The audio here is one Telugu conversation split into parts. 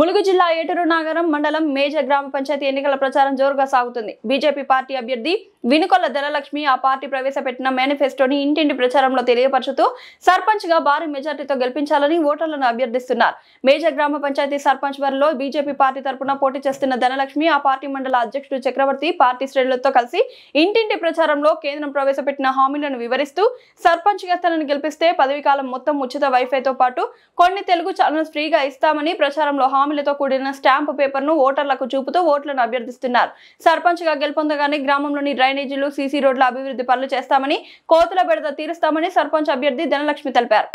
ములుగు జిల్లా ఏటూరు నగరం మండలం మేజర్ గ్రామ పంచాయతీ ఎన్నికల ప్రచారం జోరుగా సాగుతుంది. బీజేపీ పార్టీ అభ్యర్థి వినుకొల్ల ధనలక్ష్మి ఆ పార్టీ ప్రవేశపెట్టిన మేనిఫెస్టోని ఇంటింటి ప్రచారంలో తెలియపరుచుతూ సర్పంచ్ గా భారీ మెజార్టీతో గెలిపించాలని ఓటర్లను అభ్యర్థిస్తున్నారు. మేజర్ గ్రామ పంచాయతీ సర్పంచ్ బరిలో బీజేపీ పార్టీ తరపున పోటీ చేస్తున్న ధనలక్ష్మి ఆ పార్టీ మండల అధ్యక్షుడు చక్రవర్తి పార్టీ శ్రేణులతో కలిసి ఇంటింటి ప్రచారంలో కేంద్రం ప్రవేశపెట్టిన హామీలను వివరిస్తూ సర్పంచ్ గా తనను గెలిపిస్తే పదవీకాలం మొత్తం ఉచిత వైఫైతో పాటు కొన్ని తెలుగు ఛానల్స్ ఫ్రీగా ఇస్తామని ప్రచారంలో హామీలతో కూడిన స్టాంపు పేపర్ను ఓటర్లకు చూపుతూ ఓట్లను అభ్యర్థిస్తున్నారు. సర్పంచ్ గా గెలుపొందగానే గ్రామంలోని డ్రైనేజీలు, సీసీ రోడ్ల అభివృద్ధి పనులు చేస్తామని, కోతుల బెడద తీరుస్తామని సర్పంచ్ అభ్యర్థి ధనలక్ష్మి తెలిపారు.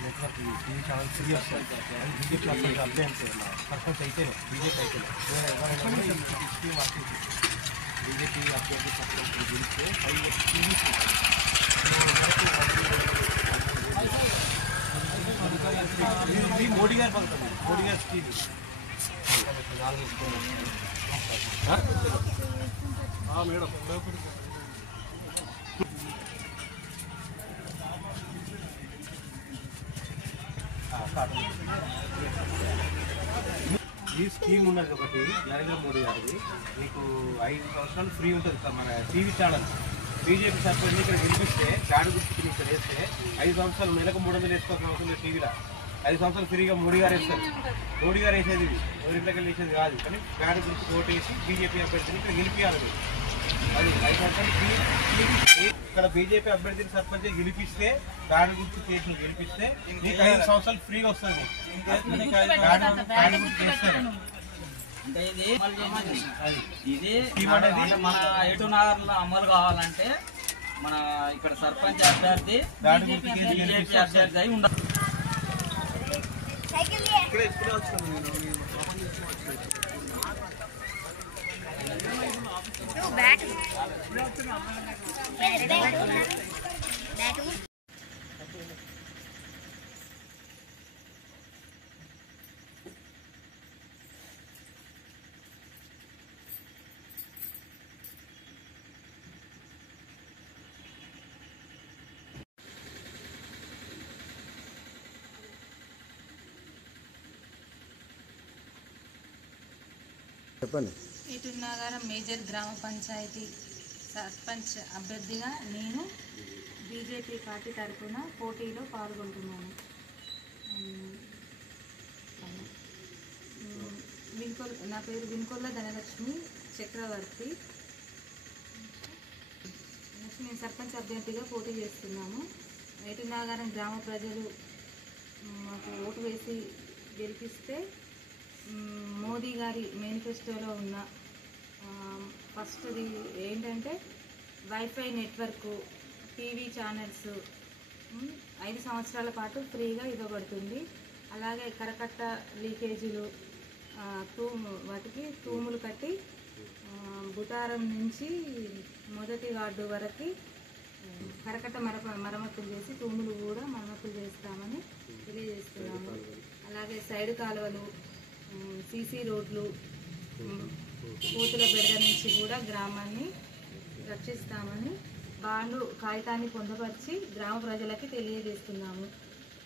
నెట్వర్క్ టీవీ ఛానల్ ఫ్రీ వస్తుంది. అది బీజేపీ అభ్యర్థి అభ్యర్థి సర్పంచ్ అయితే బీజేపీ అయితే ఎవరైనా బీజేపీ అభ్యర్థి సర్పంచ్ గెలిస్తే 5 లక్షల టీవీకి మోడీ గారు పడుతుంది. మోడీ గారి టీవీ మేడం ఈ స్కీమ్ ఉన్నది ఒకటి నరేంద్ర మోడీ గారిది. మీకు 5 సంవత్సరాలు ఫ్రీ ఉంటుంది సార్. మన టీవీ ఛానల్ బీజేపీ సర్పంచ్ ఇక్కడ గెలిపిస్తే గాడి గుర్తుకి ఇక్కడ వేస్తే 5 సంవత్సరాలు నెలకు 300 వేసుకోవాల్సిన అవసరం లేదు. టీవీలో 5 సంవత్సరాలు ఫ్రీగా మోడీ గారు వేస్తారు. మోడీ గారు వేసేది ఇది ఎవరింట్లోకి వెళ్ళి వేసేది కాదు. కానీ గాడి గుర్తుకు ఓటేసి బీజేపీ అభ్యర్థిని ఇక్కడ గెలిపించాలి. అది 5 సంవత్సరాలు ఫ్రీ. ఇక్కడ బీజేపీ అభ్యర్థిని సర్పంచ్ గెలిపిస్తే గాడి గుర్తు కేసులు గెలిపిస్తే మీకు 5 సంవత్సరాలు ఫ్రీగా వస్తుంది. అంటే మన ఏటూరు నగర్లో అమలు కావాలంటే మన ఇక్కడ సర్పంచ్ అభ్యర్థి బీజేపీ అభ్యర్థి అయి ఉండాలి. ఏటూరు నగరం మేజర్ గ్రామ పంచాయతీ సర్పంచ్ అభ్యర్థిగా నేను బీజేపీ పార్టీ తరఫున పోటీలో పాల్గొంటున్నాను. నా పేరు వినుకొల్ల ధనలక్ష్మి చక్రవర్తి. నేను సర్పంచ్ అభ్యర్థిగా పోటీ చేస్తున్నాము. ఏటూరు నగరం గ్రామ ప్రజలు మాకు ఓటు వేసి గెలిపిస్తే మోదీ గారి మేనిఫెస్టోలో ఉన్న ఫస్ట్ది ఏంటంటే వైఫై నెట్వర్క్, టీవీ ఛానల్స్ 5 సంవత్సరాల పాటు ఫ్రీగా ఇవ్వబడుతుంది. అలాగే కరకట్ట లీకేజీలు వాటికి తూములు కట్టి బుటారం నుంచి మొదటి వార్డు వరకు కరకట్ట మరమ్మతులు చేసి తూములు కూడా మరమ్మతులు చేస్తామని తెలియజేస్తున్నాము. అలాగే సైడ్ కాలువలు, సీసీ రోడ్లు, కోతుల బెడద నుంచి కూడా గ్రామాన్ని రక్షిస్తామని బాండు కాగితాన్ని పొందపరిచి గ్రామ ప్రజలకి తెలియజేస్తున్నాము.